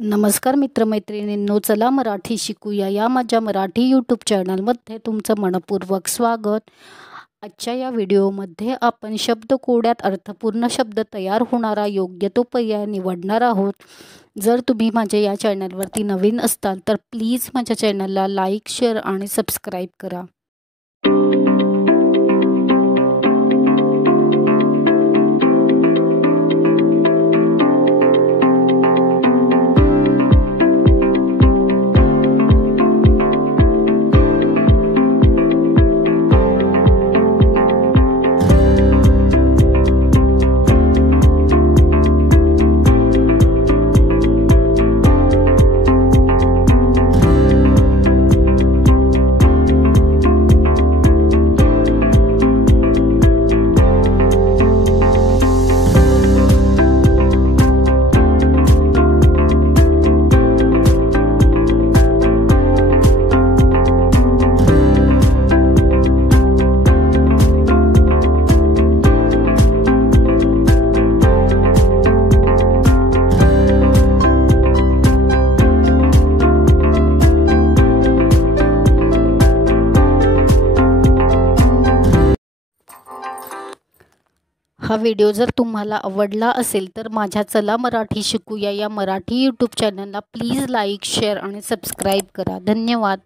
नमस्कार मित्रमैत्रिणींनो, चला मराठी शिकूया या माझ्या मराठी यूट्यूब चॅनलमध्ये तुमचं मनपूर्वक स्वागत। आजच्या या व्हिडिओमध्ये आपण शब्दकोड्यात अर्थपूर्ण शब्द तयार होणारा योग्य तो पर्याय निवडणार आहोत। जर तुम्ही माझ्या या चॅनलवरती नवीन असताल तर प्लीज माझ्या चॅनलला लाईक, शेअर आणि सबस्क्राईब करा। हा व्हिडिओ जर तुम्हाला आवडला असेल तर माझ्या चला मराठी शिकूया या मराठी यूट्यूब चॅनलला प्लीज लाईक, शेअर आणि सबस्क्राईब करा। धन्यवाद।